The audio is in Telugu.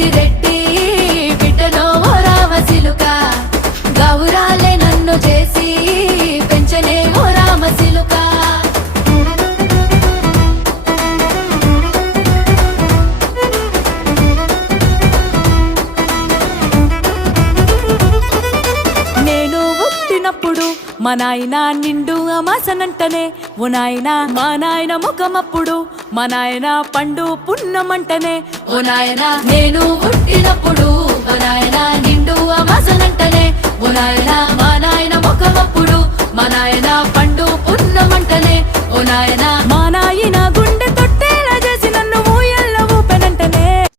పెద్దిరెడ్డి బిడ్డలో ఓ రామసిలుక గౌరాలే నన్ను చేసి పెంచనే ఓ రామసిలుక నేను పుట్టినప్పుడు మా నాయన నిండు అమాసనంటనే ఓ నాయన మా నాయన ముఖమప్పుడు మా నాయన పండు పున్నమంటనే ఓ నాయన నేను పుట్టినప్పుడు మా నాయన నిండు అమాసనంటనే ఓ నాయన మా నాయన ముఖమప్పుడు మా నాయన పండు పున్నమంటనే ఓ నాయన మా నాయన గుండె